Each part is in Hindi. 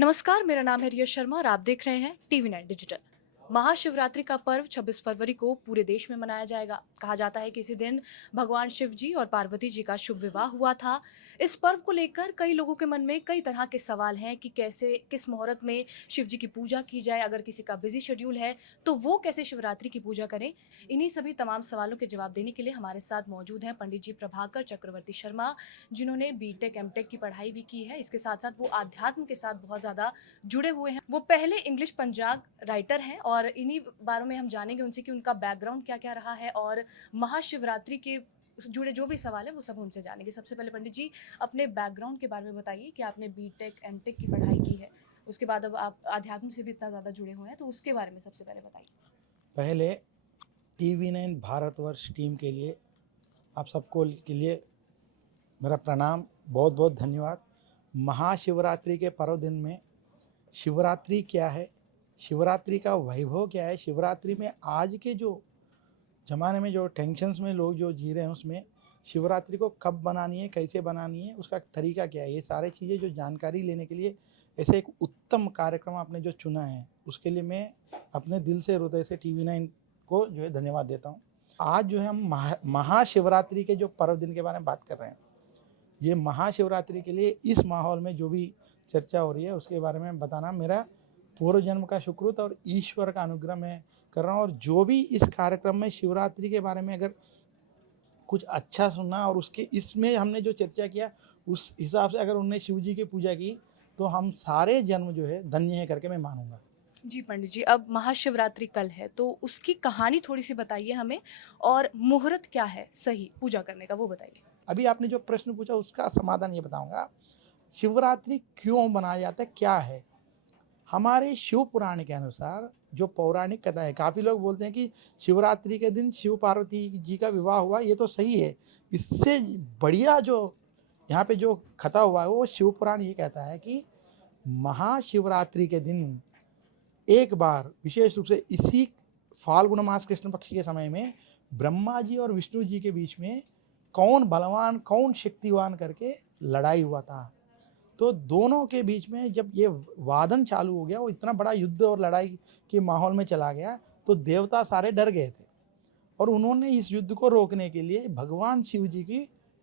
नमस्कार, मेरा नाम है रिया शर्मा और आप देख रहे हैं टीवी नाइन डिजिटल। महाशिवरात्रि का पर्व 26 फरवरी को पूरे देश में मनाया जाएगा। कहा जाता है कि इसी दिन भगवान शिव जी और पार्वती जी का शुभ विवाह हुआ था। इस पर्व को लेकर कई लोगों के मन में कई तरह के सवाल हैं कि कैसे किस मुहूर्त में शिव जी की पूजा की जाए। अगर किसी का बिजी शेड्यूल है तो वो कैसे शिवरात्रि की पूजा करें। इन्हीं सभी तमाम सवालों के जवाब देने के लिए हमारे साथ मौजूद हैं पंडित जी प्रभाकर चक्रवर्ती शर्मा, जिन्होंने बीटेक एमटेक की पढ़ाई भी की है। इसके साथ साथ वो आध्यात्म के साथ बहुत ज़्यादा जुड़े हुए हैं। वो पहले इंग्लिश पंजाब राइटर हैं और इन्हीं बारों में हम जानेंगे उनसे कि उनका बैकग्राउंड क्या-क्या रहा है और महाशिवरात्रि के जुड़े जो भी सवाल है वो सब उनसे जानेंगे। सबसे पहले पंडित जी, अपने बैकग्राउंड के बारे में बताइए कि आपने बीटेक, एमटेक की पढ़ाई की है। उसके बाद अब आप आध्यात्म से भी इतना ज़्यादा जुड़े हुए हैं, तो उसके बारे में सबसे पहले बताइए। पहले टीवी नाइन भारतवर्ष टीम के लिए आप सबको के लिए मेरा प्रणाम, बहुत बहुत धन्यवाद। महाशिवरात्रि के पर्व दिन में शिवरात्रि क्या है, शिवरात्रि का वैभव क्या है, शिवरात्रि में आज के जो ज़माने में जो टेंशन्स में लोग जो जी रहे हैं उसमें शिवरात्रि को कब बनानी है, कैसे बनानी है, उसका तरीका क्या है, ये सारी चीज़ें जो जानकारी लेने के लिए ऐसे एक उत्तम कार्यक्रम आपने जो चुना है उसके लिए मैं अपने दिल से हृदय से टीवी नाइन को जो है धन्यवाद देता हूँ। आज जो है हम महाशिवरात्रि के जो पर्व दिन के बारे में बात कर रहे हैं। ये महाशिवरात्रि के लिए इस माहौल में जो भी चर्चा हो रही है उसके बारे में बताना मेरा पूर्व जन्म का सुकृत और ईश्वर का अनुग्रह मैं कर रहा हूँ। और जो भी इस कार्यक्रम में शिवरात्रि के बारे में अगर कुछ अच्छा सुनना और उसके इसमें हमने जो चर्चा किया उस हिसाब से अगर उनने शिव जी की पूजा की तो हम सारे जन्म जो है धन्य है करके मैं मानूंगा। जी पंडित जी, अब महाशिवरात्रि कल है, तो उसकी कहानी थोड़ी-सी बताइए हमें और मुहूर्त क्या है सही पूजा करने का, वो बताइए? अभी आपने जो प्रश्न पूछा उसका समाधान ये बताऊंगा। शिवरात्रि क्यों मनाया जाता है, क्या है। हमारे शिव पुराण के अनुसार जो पौराणिक कथा है, काफ़ी लोग बोलते हैं कि शिवरात्रि के दिन शिव पार्वती जी का विवाह हुआ, ये तो सही है। इससे बढ़िया जो यहाँ पे जो कथा हुआ है वो शिव पुराण ये कहता है कि महाशिवरात्रि के दिन एक बार विशेष रूप से इसी फाल्गुन मास कृष्ण पक्ष के समय में ब्रह्मा जी और विष्णु जी के बीच में कौन बलवान कौन शक्तिवान करके लड़ाई हुआ था। तो दोनों के बीच में जब ये वादन चालू हो गया, वो इतना बड़ा युद्ध और लड़ाई के माहौल में चला गया, तो देवता सारे डर गए थे और उन्होंने इस युद्ध को रोकने के लिए भगवान शिव जी की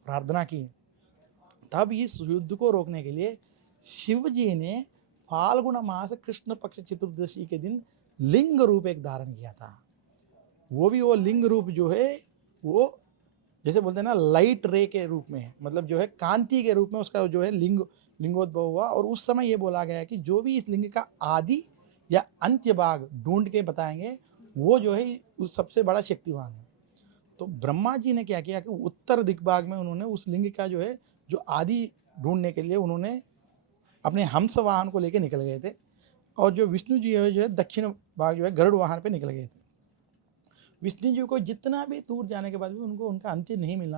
प्रार्थना की। तब इस युद्ध को रोकने के लिए शिव जी ने फाल्गुन मास कृष्ण पक्ष चतुर्दशी के दिन लिंग रूप एक धारण किया था। वो लिंग रूप जो है वो जैसे बोलते हैं ना लाइट रे के रूप में है, मतलब जो है कांति के रूप में उसका जो है लिंगोद्भव हुआ। और उस समय ये बोला गया है कि जो भी इस लिंग का आदि या अंत्य भाग ढूंढ के बताएंगे वो जो है उस सबसे बड़ा शक्तिवान है। तो ब्रह्मा जी ने क्या किया कि उत्तर दिग्भाग में उन्होंने उस लिंग का जो है जो आदि ढूंढने के लिए उन्होंने अपने हंस वाहन को लेकर निकल गए थे। और जो विष्णु जी है जो है दक्षिण भाग जो है गरुड़ वाहन पे निकल गए थे। विष्णु जी को जितना भी दूर जाने के बाद भी उनको उनका अंत्य नहीं मिला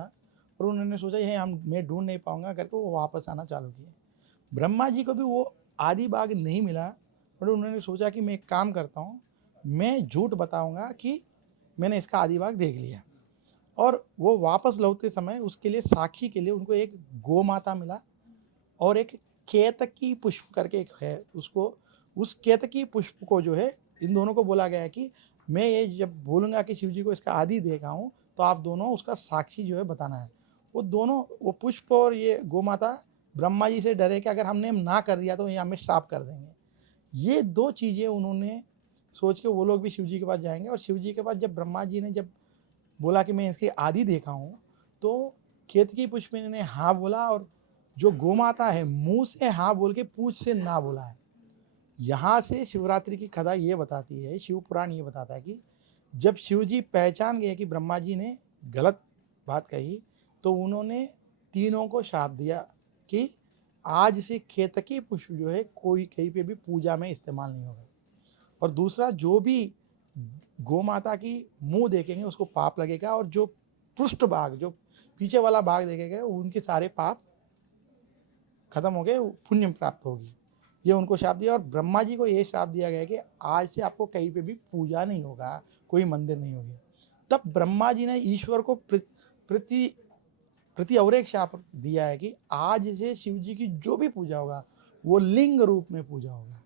और उन्होंने सोचा ये हम मैं ढूंढ नहीं पाऊंगा करके वो वापस आना चालू किए। ब्रह्मा जी को भी वो आदि भाग नहीं मिला और उन्होंने सोचा कि मैं एक काम करता हूँ, मैं झूठ बताऊंगा कि मैंने इसका आदि भाग देख लिया। और वो वापस लौटते समय उसके लिए साक्षी के लिए उनको एक गौ माता मिला और एक केतकी पुष्प करके एक है, उसको उस केतकी पुष्प को जो है इन दोनों को बोला गया है कि मैं ये जब बोलूँगा कि शिव जी को इसका आदि देखा हूँ तो आप दोनों उसका साक्षी जो है बताना है। वो दोनों वो पुष्प और ये गौ माता ब्रह्मा जी से डरे कि अगर हमने ना कर दिया तो ये हमें श्राप कर देंगे। ये दो चीज़ें उन्होंने सोच के वो लोग भी शिव जी के पास जाएंगे और शिव जी के पास जब ब्रह्मा जी ने जब बोला कि मैं इसकी आदि देखा हूँ तो केतकी पुष्प ने हाँ बोला और जो गोमाता है मुंह से हाँ बोल के पूछ से ना बोला है। यहाँ से शिवरात्रि की कथा ये बताती है, शिव पुराण ये बताता है कि जब शिव जी पहचान गए कि ब्रह्मा जी ने गलत बात कही तो उन्होंने तीनों को शाप दिया कि आज से केतकी पुष्प जो है कोई कहीं पे भी पूजा में इस्तेमाल नहीं होगा। और दूसरा जो भी गौ माता की मुंह देखेंगे उसको पाप लगेगा और जो पृष्ठ भाग जो पीछे वाला भाग देखेगा उनके सारे पाप खत्म हो गए, पुण्य प्राप्त होगी। ये उनको श्राप दिया और ब्रह्मा जी को ये श्राप दिया गया कि आज से आपको कहीं पे भी पूजा नहीं होगा, कोई मंदिर नहीं होगी। तब ब्रह्मा जी ने ईश्वर को प्रति प्रति और एक शाप दिया है कि आज से शिव जी की जो भी पूजा होगा वो लिंग रूप में पूजा होगा।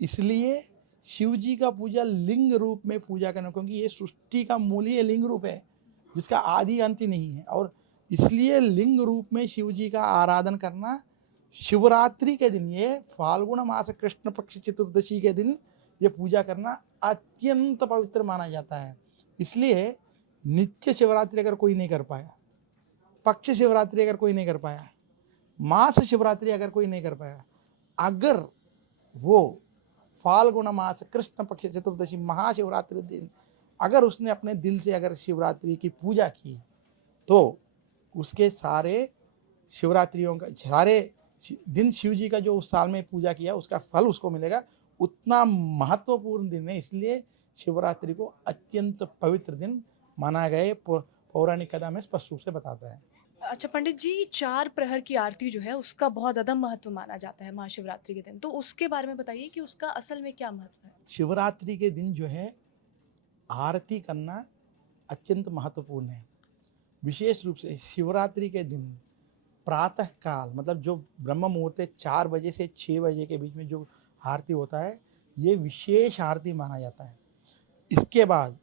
इसलिए शिव जी का पूजा लिंग रूप में पूजा करना, क्योंकि ये सृष्टि का मूल ही लिंग रूप है जिसका आदि अंत ही नहीं है। और इसलिए लिंग रूप में शिव जी का आराधन करना शिवरात्रि के दिन, ये फाल्गुन मास कृष्ण पक्ष चतुर्दशी के दिन ये पूजा करना अत्यंत पवित्र माना जाता है। इसलिए नित्य शिवरात्रि अगर कोई नहीं कर पाया, पक्ष शिवरात्रि अगर कोई नहीं कर पाया, मास शिवरात्रि अगर कोई नहीं कर पाया, अगर वो फाल्गुन मास कृष्ण पक्ष चतुर्दशी महाशिवरात्रि दिन अगर उसने अपने दिल से अगर शिवरात्रि की पूजा की, तो उसके सारे शिवरात्रियों का सारे दिन शिव जी का जो उस साल में पूजा किया उसका फल उसको मिलेगा। उतना महत्वपूर्ण दिन है, इसलिए शिवरात्रि को अत्यंत पवित्र दिन माना गया, पौराणिक कथा में स्पष्ट रूप से बताता है। अच्छा पंडित जी, 4 प्रहर की आरती जो है उसका बहुत ज़्यादा महत्व माना जाता है महाशिवरात्रि के दिन, तो उसके बारे में बताइए कि उसका असल में क्या महत्व है? शिवरात्रि के दिन जो है आरती करना अत्यंत महत्वपूर्ण है। विशेष रूप से शिवरात्रि के दिन प्रातः काल, मतलब जो ब्रह्म मुहूर्त है 4 बजे से 6 बजे के बीच में जो आरती होता है, ये विशेष आरती माना जाता है। इसके बाद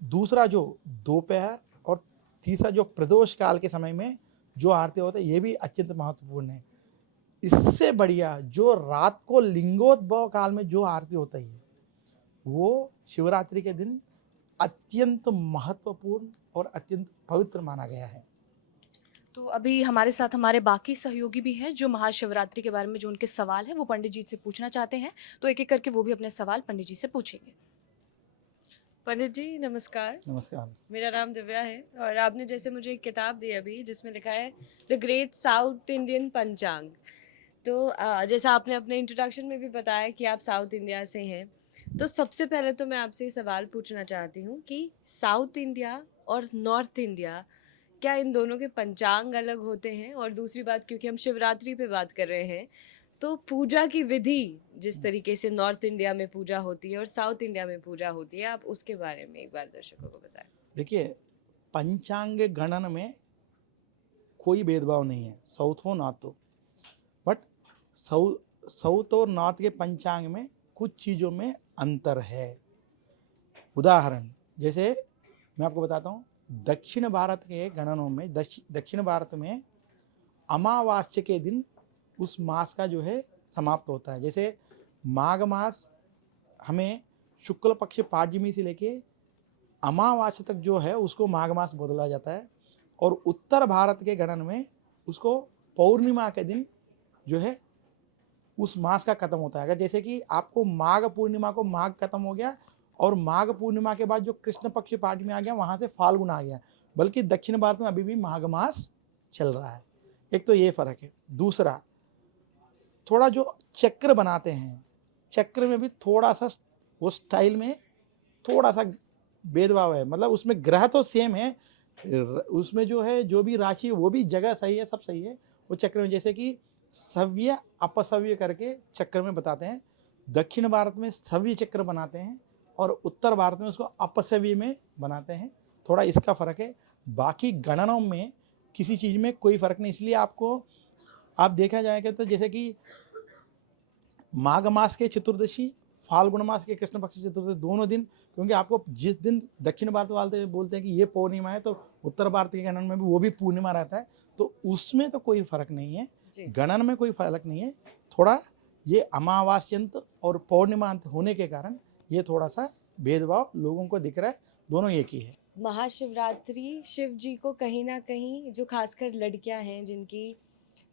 दूसरा जो दोपहर और तीसरा जो प्रदोष काल के समय में जो आरती होता है, ये भी अत्यंत महत्वपूर्ण है। इससे बढ़िया जो रात को लिंगोद्भव काल में जो आरती होता है, वो शिवरात्रि के दिन अत्यंत महत्वपूर्ण और अत्यंत पवित्र माना गया है। तो अभी हमारे साथ हमारे बाकी सहयोगी भी हैं जो महाशिवरात्रि के बारे में जो उनके सवाल हैं वो पंडित जी से पूछना चाहते हैं, तो एक-एक करके वो भी अपने सवाल पंडित जी से पूछेंगे। पंडित जी नमस्कार। नमस्कार। मेरा नाम दिव्या है और आपने जैसे मुझे एक किताब दी अभी जिसमें लिखा है द ग्रेट साउथ इंडियन पंचांग। तो जैसा आपने अपने इंट्रोडक्शन में भी बताया कि आप साउथ इंडिया से हैं, तो सबसे पहले तो मैं आपसे ये सवाल पूछना चाहती हूँ कि साउथ इंडिया और नॉर्थ इंडिया, क्या इन दोनों के पंचांग अलग होते हैं? और दूसरी बात, क्योंकि हम शिवरात्रि पे बात कर रहे हैं, तो पूजा की विधि जिस तरीके से नॉर्थ इंडिया में पूजा होती है और साउथ इंडिया में पूजा होती है, आप उसके बारे में एक बार दर्शकों को बताएं। देखिए, पंचांग गणन में कोई भेदभाव नहीं है, साउथ हो नॉर्थ हो, बट साउथ और नॉर्थ के पंचांग में कुछ चीज़ों में अंतर है। उदाहरण जैसे मैं आपको बताता हूँ, दक्षिण भारत के गणनों में दक्षिण भारत में अमावास्या के दिन उस मास का जो है समाप्त होता है। जैसे माघ मास हमें शुक्ल पक्ष पाड्यमी से लेके अमावास्या तक जो है उसको माघ मास बोला जाता है, और उत्तर भारत के गणन में उसको पौर्णिमा के दिन जो है उस मास का खत्म होता है। अगर जैसे कि आपको माघ पूर्णिमा को माघ खत्म हो गया और माघ पूर्णिमा के बाद जो कृष्ण पक्ष पाड्यमी आ गया, वहाँ से फाल्गुन आ गया, बल्कि दक्षिण भारत में अभी भी माघ मास चल रहा है। एक तो ये फर्क है। दूसरा, थोड़ा जो चक्र बनाते हैं, चक्र में भी थोड़ा सा वो स्टाइल में थोड़ा सा भेदभाव है। मतलब उसमें ग्रह तो सेम है, उसमें जो है जो भी राशि वो भी जगह सही है, सब सही है। वो चक्र में जैसे कि सव्य अपसव्य करके चक्र में बताते हैं। दक्षिण भारत में सव्य चक्र बनाते हैं और उत्तर भारत में उसको अपसव्य में बनाते हैं। थोड़ा इसका फर्क है। बाकी गणनों में किसी चीज़ में कोई फर्क नहीं। इसलिए आपको आप देखा जाएगा तो जैसे कि माघ मास के चतुर्दशी, फाल्गुन मास के कृष्ण पक्ष चतुर्दशी, दोनों दिन, क्योंकि आपको जिस दिन दक्षिण भारत वाले बोलते हैं कि ये पूर्णिमा है, तो उत्तर भारत के गणन में भी वो भी पूर्णिमा रहता है, तो उसमें तो कोई फर्क नहीं है। गणन में कोई फर्क नहीं है। थोड़ा ये अमावास्यंत और पौर्णिमांत होने के कारण ये थोड़ा सा भेदभाव लोगों को दिख रहा है। दोनों एक ही है। महाशिवरात्रि शिव जी को कहीं ना कहीं, जो खासकर लड़कियां हैं जिनकी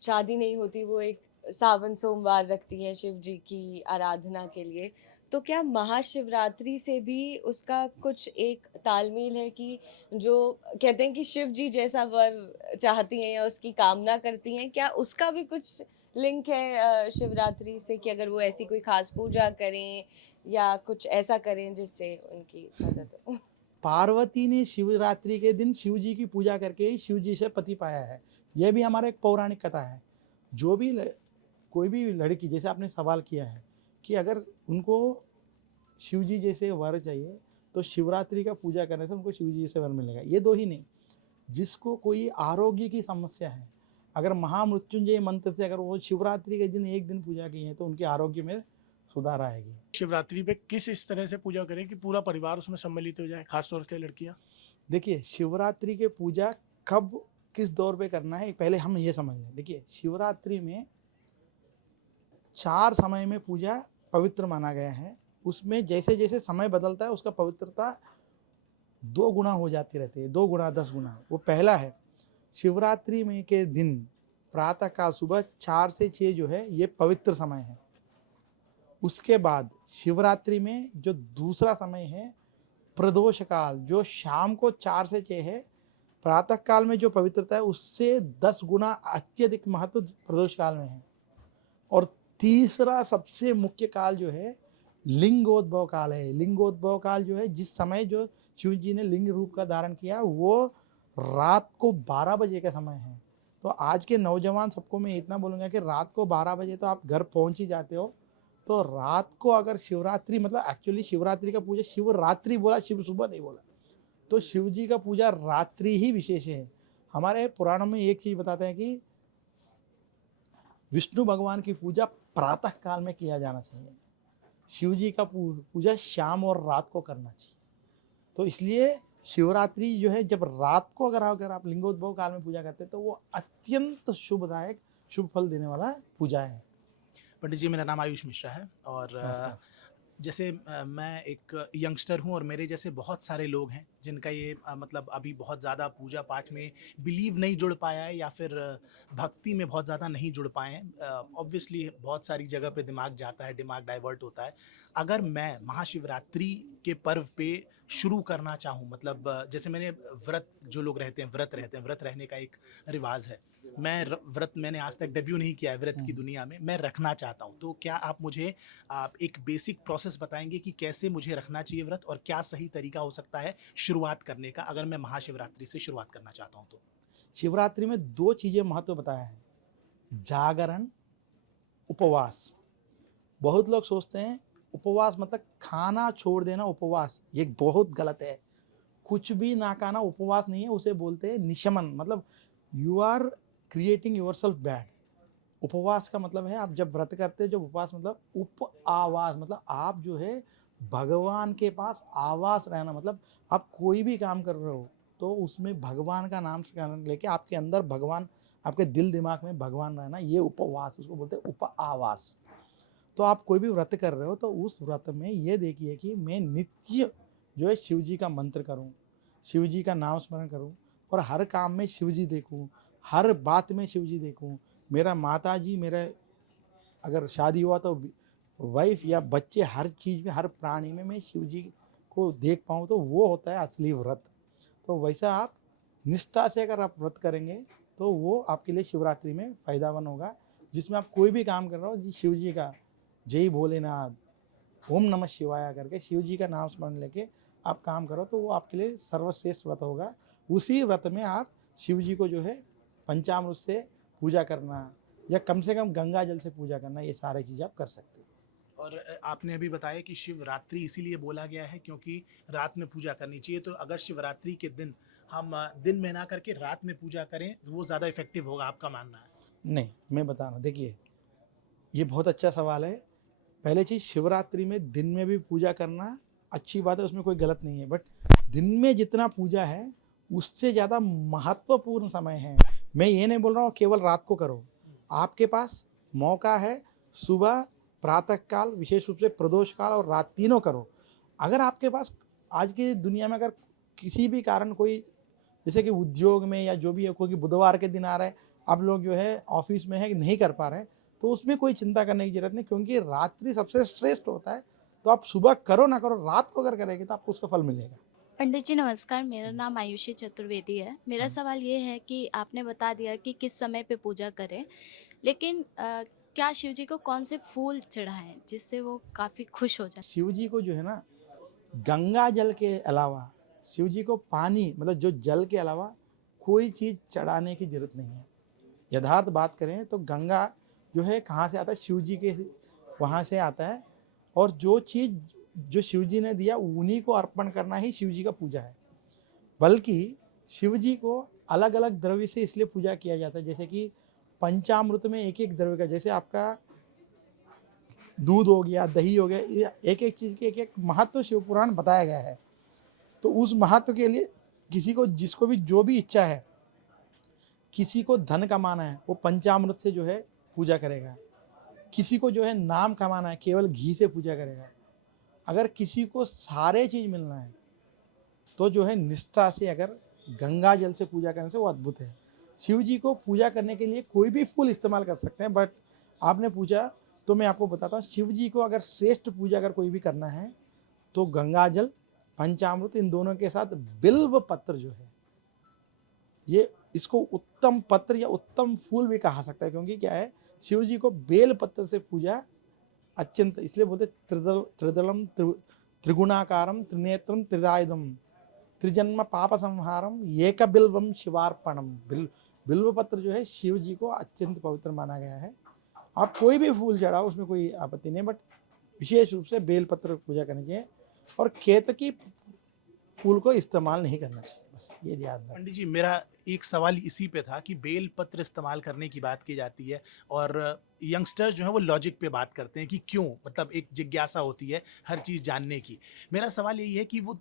शादी नहीं होती, वो एक सावन सोमवार रखती हैं शिव जी की आराधना के लिए, तो क्या महाशिवरात्रि से भी उसका कुछ एक तालमेल है कि जो कहते हैं कि शिव जी जैसा वर चाहती हैं या उसकी कामना करती हैं, क्या उसका भी कुछ लिंक है शिवरात्रि से, कि अगर वो ऐसी कोई खास पूजा करें या कुछ ऐसा करें जिससे उनकी मदद हो? पार्वती ने शिवरात्रि के दिन शिव जी की पूजा करके ही शिव जी से पति पाया है। यह भी हमारा एक पौराणिक कथा है। जो भी कोई भी लड़की, जैसे आपने सवाल किया है कि अगर उनको शिव जी जैसे वर चाहिए तो शिवरात्रि का पूजा करने से उनको शिव जी जैसे वर मिलेगा। ये दो ही नहीं, जिसको कोई आरोग्य की समस्या है, अगर महामृत्युंजय मंत्र से अगर वो शिवरात्रि के दिन एक दिन पूजा की है तो उनके आरोग्य में सुधार आएगी। शिवरात्रि पे किस इस तरह से पूजा करें कि पूरा परिवार उसमें सम्मिलित हो जाए, खासतौर से लड़कियां? देखिए शिवरात्रि के पूजा कब किस दौर पे करना है पहले हम ये समझ लें। देखिए शिवरात्रि में 4 समय में पूजा पवित्र माना गया है। उसमें जैसे जैसे समय बदलता है उसका पवित्रता 2 गुना हो जाती रहती है, 2 गुना 10 गुना। वो पहला है शिवरात्रि में के दिन प्रातः काल सुबह 4 से 6 जो है ये पवित्र समय है। उसके बाद शिवरात्रि में जो दूसरा समय है प्रदोष काल, जो शाम को 4 से 6 है, प्रातः काल में जो पवित्रता है उससे 10 गुना अत्यधिक महत्व प्रदोष काल में है। और तीसरा सबसे मुख्य काल जो है लिंगोद्भव काल है। लिंगोद्भव काल जो है जिस समय जो शिव जी ने लिंग रूप का धारण किया वो रात को 12 बजे का समय है। तो आज के नौजवान सबको मैं इतना बोलूँगा कि रात को 12 बजे तो आप घर पहुँच ही जाते हो। तो रात को अगर शिवरात्रि मतलब एक्चुअली शिवरात्रि का पूजा शिवरात्रि बोला, शिव सुबह नहीं बोला। तो शिव जी का पूजा रात्रि ही विशेष है। हमारे पुराणों में एक चीज़ बताते हैं कि विष्णु भगवान की पूजा प्रातः काल में किया जाना चाहिए, शिव जी का पूजा शाम और रात को करना चाहिए। तो इसलिए शिवरात्रि जो है जब रात को अगर आप लिंगोद्भव काल में पूजा करते हैं तो वो अत्यंत शुभदायक शुभ फल देने वाला पूजा है। पंडित जी, मेरा नाम आयुष मिश्रा है और जैसे मैं एक यंगस्टर हूँ और मेरे जैसे बहुत सारे लोग हैं जिनका ये मतलब अभी बहुत ज़्यादा पूजा पाठ में बिलीव नहीं जुड़ पाया है या फिर भक्ति में बहुत ज़्यादा नहीं जुड़ पाए हैं। ऑब्वियसली बहुत सारी जगह पे दिमाग जाता है, दिमाग डाइवर्ट होता है। अगर मैं महाशिवरात्रि के पर्व पे शुरू करना चाहूँ, मतलब जैसे मैंने व्रत, जो लोग रहते हैं व्रत रहने का एक रिवाज है। व्रत मैंने आज तक डेब्यू नहीं किया है व्रत की दुनिया में, मैं रखना चाहता हूँ। तो क्या आप मुझे एक बेसिक प्रोसेस बताएंगे कि कैसे मुझे रखना चाहिए व्रत और क्या सही तरीका हो सकता है शुरुआत करने का, अगर मैं महाशिवरात्रि से शुरुआत करना चाहता हूँ तो? शिवरात्रि में 2 चीज़ें महत्व बताया है, जागरण, उपवास। बहुत लोग सोचते हैं उपवास मतलब खाना छोड़ देना उपवास, ये बहुत गलत है। कुछ भी ना खाना उपवास नहीं है, उसे बोलते हैं निशमन, मतलब you are creating yourself bad. उपवास का मतलब है आप जब व्रत करते हैं, जब उपवास मतलब उप आवास, मतलब आप जो है भगवान के पास आवास रहना, मतलब आप कोई भी काम कर रहे हो तो उसमें भगवान का नाम लेके आपके अंदर भगवान, आपके दिल दिमाग में भगवान रहना, ये उपवास, उसको बोलते हैं उप आवास। तो आप कोई भी व्रत कर रहे हो तो उस व्रत में ये देखिए कि मैं नित्य जो है शिव जी का मंत्र करूं, शिव जी का नाम स्मरण करूं और हर काम में शिव जी देखूं, हर बात में शिव जी देखूं। मेरा माता जी, मेरा अगर शादी हुआ तो वाइफ या बच्चे, हर चीज़ में, हर प्राणी में मैं शिव जी को देख पाऊँ, तो वो होता है असली व्रत। तो वैसा आप निष्ठा से अगर आप व्रत करेंगे तो वो आपके लिए शिवरात्रि में फ़ायदामंद होगा। जिसमें आप कोई भी काम कर रहे हो जी शिव जी का जय भोलेनाथ, ओम नमः शिवाय करके शिव जी का नाम स्मरण लेके आप काम करो तो वो आपके लिए सर्वश्रेष्ठ व्रत होगा। उसी व्रत में आप शिव जी को जो है पंचामृत से पूजा करना या कम से कम गंगा जल से पूजा करना, ये सारी चीज़ें आप कर सकते हैं। और आपने अभी बताया कि शिवरात्रि इसीलिए बोला गया है क्योंकि रात में पूजा करनी चाहिए। तो अगर शिवरात्रि के दिन हम दिन में ना करके रात में पूजा करें तो वो ज़्यादा इफेक्टिव होगा, आपका मानना है? नहीं, मैं बता रहा हूँ, देखिए ये बहुत अच्छा सवाल है। पहले चीज़, शिवरात्रि में दिन में भी पूजा करना अच्छी बात है, उसमें कोई गलत नहीं है, बट दिन में जितना पूजा है उससे ज़्यादा महत्वपूर्ण समय है। मैं ये नहीं बोल रहा हूँ केवल रात को करो, आपके पास मौका है सुबह, प्रातः काल, विशेष रूप से प्रदोष काल और रात, तीनों करो। अगर आपके पास आज की दुनिया में अगर किसी भी कारण कोई, जैसे कि उद्योग में या जो भी है, कोई बुधवार के दिन आ रहा है, आप लोग जो है ऑफिस में है नहीं कर पा रहे हैं, तो उसमें कोई चिंता करने की जरूरत नहीं, क्योंकि रात्रि सबसे श्रेष्ठ होता है। तो आप सुबह करो ना करो, रात को अगर करेंगे तो आपको उसका फल मिलेगा। पंडित जी नमस्कार, मेरा नाम आयुषी चतुर्वेदी है। मेरा सवाल ये है कि आपने बता दिया कि किस समय पे पूजा करें, लेकिन क्या शिव जी को कौन से फूल चढ़ाएं जिससे वो काफ़ी खुश हो जाए? शिव जी को जो है ना, गंगा जल के अलावा शिव जी को पानी, मतलब जो जल के अलावा कोई चीज़ चढ़ाने की जरूरत नहीं है। यथार्थ बात करें तो गंगा जो है कहाँ से आता है, शिव जी के वहाँ से आता है, और जो चीज़ जो शिव जी ने दिया उन्हीं को अर्पण करना ही शिव जी का पूजा है। बल्कि शिव जी को अलग अलग द्रव्य से इसलिए पूजा किया जाता है, जैसे कि पंचामृत में एक एक द्रव्य का, जैसे आपका दूध हो गया, दही हो गया, ये एक एक चीज़ के एक एक महत्व शिव पुराण बताया गया है। तो उस महत्व के लिए किसी को, जिसको भी जो भी इच्छा है, किसी को धन कमाना है वो पंचामृत से जो है पूजा करेगा, किसी को जो है नाम कमाना है केवल घी से पूजा करेगा, अगर किसी को सारे चीज़ मिलना है तो जो है निष्ठा से अगर गंगा जल से पूजा करने से वो अद्भुत है। शिव जी को पूजा करने के लिए कोई भी फूल इस्तेमाल कर सकते हैं, बट आपने पूछा तो मैं आपको बताता हूँ, शिव जी को अगर श्रेष्ठ पूजा अगर कोई भी करना है तो गंगा जल, पंचामृत, इन दोनों के साथ बिल्व पत्र जो है, ये इसको उत्तम पत्र या उत्तम फूल भी कहा सकता है, क्योंकि क्या है, शिव जी को बेल पत्र से पूजा अत्यंत, इसलिए बोलते त्रिदलम त्रिगुणाकारम त्रिनेत्रम त्रिरायुधम त्रिजन्म पाप संहारम एक बिल्वम शिवार्पणम। बिल्व पत्र जो है शिव जी को अत्यंत पवित्र माना गया है। आप कोई भी फूल चढ़ाओ उसमें कोई आपत्ति नहीं, बट विशेष रूप से बेल पत्र पूजा करनी चाहिए और केतकी फूल को इस्तेमाल नहीं करना चाहिए, बस ये ध्यान रखना। पंडित जी, मेरा एक सवाल इसी पे था कि बेल पत्र इस्तेमाल करने की बात की जाती है और यंगस्टर्स जो है वो लॉजिक पे बात करते हैं कि क्यों, मतलब एक जिज्ञासा होती है हर चीज़ जानने की। मेरा सवाल यही है कि वो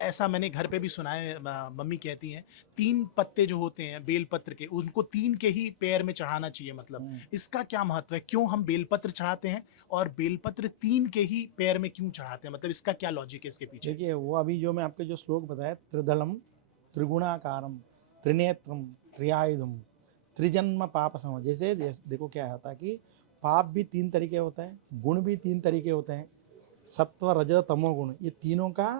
ऐसा मैंने घर पे भी सुना है, मम्मी कहती हैं 3 पत्ते जो होते हैं बेल पत्र के, उनको 3 के ही पैर में चढ़ाना चाहिए, मतलब इसका क्या महत्व है? क्यों हम बेल पत्र चढ़ाते हैं और बेल पत्र 3 के ही पैर में क्यों चढ़ाते हैं, मतलब इसका क्या लॉजिक है इसके पीछे? देखिए, वो अभी जो मैं आपके जो श्लोक बताया, त्रिदलम त्रिगुणाकारम त्रिनेत्रम त्रियायुधम त्रिजन्म पाप सम, जैसे देखो क्या होता है कि पाप भी 3 तरीके होते हैं, गुण भी 3 तरीके होते हैं, सत्व रज तमो गुण, ये तीनों का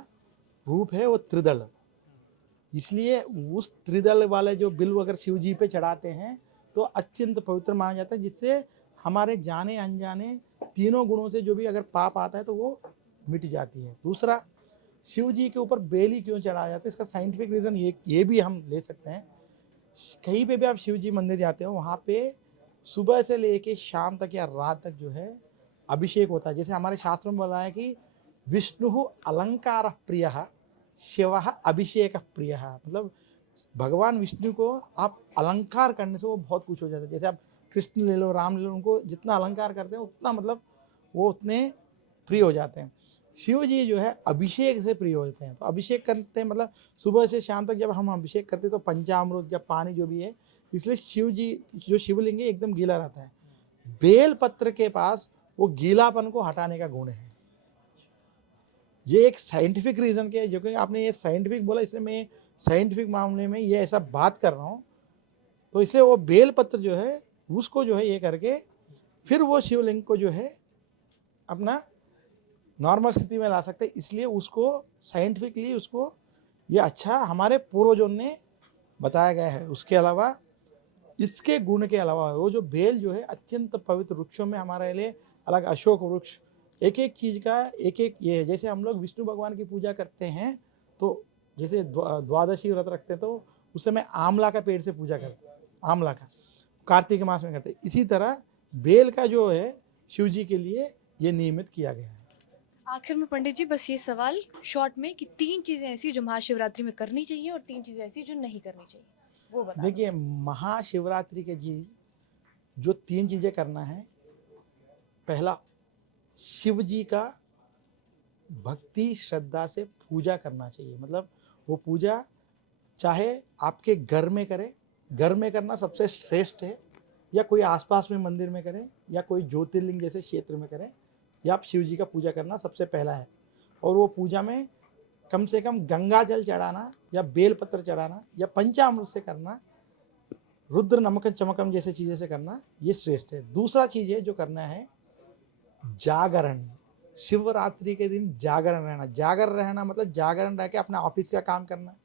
रूप है वो त्रिदल। इसलिए उस त्रिदल वाले जो बिल्व अगर शिव जी पे चढ़ाते हैं तो अत्यंत पवित्र माना जाता है, जिससे हमारे जाने अनजाने तीनों गुणों से जो भी अगर पाप आता है तो वो मिट जाती है। दूसरा, शिव जी के ऊपर बेली क्यों चढ़ाया जाता है, इसका साइंटिफिक रीज़न ये भी हम ले सकते हैं। कहीं पे भी आप शिव जी मंदिर जाते हो, वहाँ पे सुबह से लेके शाम तक या रात तक जो है अभिषेक होता है। जैसे हमारे शास्त्रों में बोला है कि विष्णु अलंकार प्रिय शिव अभिषेक प्रिय, मतलब भगवान विष्णु को आप अलंकार करने से वो बहुत कुछ हो जाता है। जैसे आप कृष्ण ले लो, राम ले लो, उनको जितना अलंकार करते हैं उतना मतलब वो उतने प्रिय हो जाते हैं। शिव जी जो है अभिषेक से प्रिय होते हैं, तो अभिषेक करते हैं मतलब सुबह से शाम तक जब हम अभिषेक करते हैं तो पंचामृत या पानी जो भी है, इसलिए शिव जी जो शिवलिंग है एकदम गीला रहता है। बेल पत्र के पास वो गीलापन को हटाने का गुण है। ये एक साइंटिफिक रीज़न के, जो कि आपने ये साइंटिफिक बोला, इसलिए मैं साइंटिफिक मामले में ये ऐसा बात कर रहा हूँ। तो इसलिए वो बेल पत्र जो है उसको जो है ये करके फिर वो शिवलिंग को जो है अपना नॉर्मल स्थिति में ला सकते हैं, इसलिए उसको साइंटिफिकली उसको ये अच्छा हमारे पूर्वजों ने बताया गया है। उसके अलावा इसके गुण के अलावा वो जो बेल जो है अत्यंत पवित्र वृक्षों में हमारे लिए अलग अशोक वृक्ष, एक एक चीज़ का एक एक ये है। जैसे हम लोग विष्णु भगवान की पूजा करते हैं तो जैसे द्वादशी व्रत रखते हैं तो उस समय आंवला का पेड़ से पूजा करते हैं, आंवला का कार्तिक मास में करते हैं। इसी तरह बेल का जो है शिव जी के लिए ये नियमित किया गया है। आखिर में पंडित जी बस ये सवाल शॉर्ट में कि 3 चीज़ें ऐसी जो महाशिवरात्रि में करनी चाहिए और 3 चीज़ें ऐसी जो नहीं करनी चाहिए, वो बता दें। देखिए, महाशिवरात्रि के जी जो 3 चीज़ें करना है, पहला शिव जी का भक्ति श्रद्धा से पूजा करना चाहिए, मतलब वो पूजा चाहे आपके घर में करें, घर में करना सबसे श्रेष्ठ है, या कोई आसपास में मंदिर में करें, या कोई ज्योतिर्लिंग जैसे क्षेत्र में करें, या आप शिव जी का पूजा करना सबसे पहला है। और वो पूजा में कम से कम गंगा जल चढ़ाना या बेल पत्र चढ़ाना या पंचामृत से करना, रुद्र नमकन चमकम जैसे चीज़ें से करना, ये श्रेष्ठ है। दूसरा चीज़ है जो करना है जागरण, शिवरात्रि के दिन जागरण रहना। जागरण रहना मतलब जागरण रह के अपना ऑफिस का काम करना,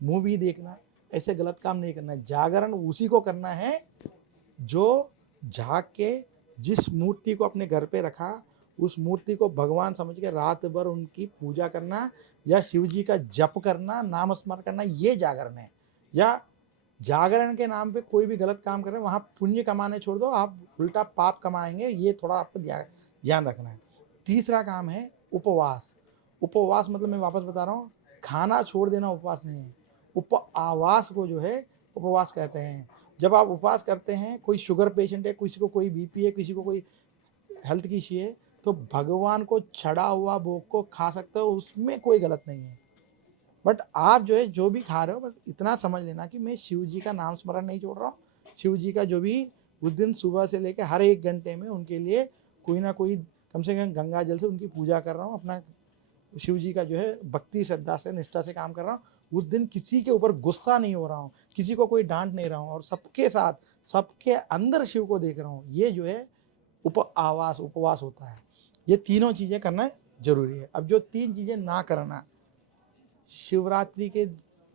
मूवी देखना, ऐसे गलत काम नहीं करना है। जागरण उसी को करना है जो जाग के जिस मूर्ति को अपने घर पे रखा उस मूर्ति को भगवान समझ के रात भर उनकी पूजा करना या शिव जी का जप करना, नाम स्मरण करना, ये जागरण है। या जागरण के नाम पे कोई भी गलत काम कर रहे हैं, वहाँ पुण्य कमाने छोड़ दो, आप उल्टा पाप कमाएंगे, ये थोड़ा आपको ध्यान रखना है। तीसरा काम है उपवास। उपवास मतलब मैं वापस बता रहा हूँ, खाना छोड़ देना उपवास नहीं है, उपवास को जो है उपवास कहते हैं। जब आप उपवास करते हैं, कोई शुगर पेशेंट है, किसी को कोई बीपी है, किसी को कोई हेल्थ की इश्यू है, तो भगवान को चढ़ा हुआ भोग को खा सकते हो, उसमें कोई गलत नहीं है। बट आप जो है जो भी खा रहे हो, बस इतना समझ लेना कि मैं शिव जी का नाम स्मरण नहीं छोड़ रहा हूँ। शिव जी का जो भी उस दिन सुबह से लेकर हर 1 घंटे में उनके लिए कोई ना कोई कम से कम गंगा जल से उनकी पूजा कर रहा हूँ। अपना शिव जी का जो है भक्ति श्रद्धा से निष्ठा से काम कर रहा हूँ। उस दिन किसी के ऊपर गुस्सा नहीं हो रहा हूँ, किसी को कोई डांट नहीं रहा हूँ, और सबके साथ सबके अंदर शिव को देख रहा हूँ। ये जो है उपवास होता है। ये तीनों चीज़ें करना जरूरी है। अब जो 3 चीज़ें ना करना, शिवरात्रि के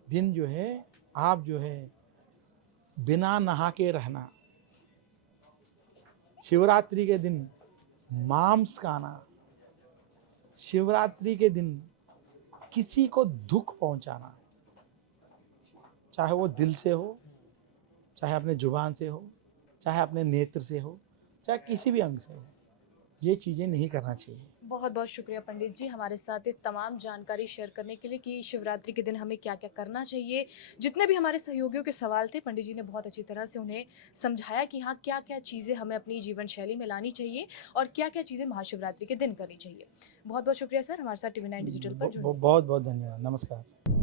दिन जो है आप जो है बिना नहा के रहना, शिवरात्रि के दिन मांस खाना, शिवरात्रि के दिन किसी को दुख पहुंचाना, चाहे वो दिल से हो, चाहे अपने जुबान से हो, चाहे अपने नेत्र से हो, चाहे किसी भी अंग से हो, ये चीज़ें नहीं करना चाहिए। बहुत बहुत शुक्रिया पंडित जी हमारे साथ ये तमाम जानकारी शेयर करने के लिए कि शिवरात्रि के दिन हमें क्या क्या करना चाहिए। जितने भी हमारे सहयोगियों के सवाल थे, पंडित जी ने बहुत अच्छी तरह से उन्हें समझाया कि हाँ क्या क्या चीज़ें हमें अपनी जीवन शैली में लानी चाहिए और क्या क्या चीज़ें महाशिवरात्रि के दिन करनी चाहिए। बहुत बहुत शुक्रिया सर हमारे साथ TV9 डिजिटल पर जुड़ने के लिए। बहुत बहुत धन्यवाद। नमस्कार।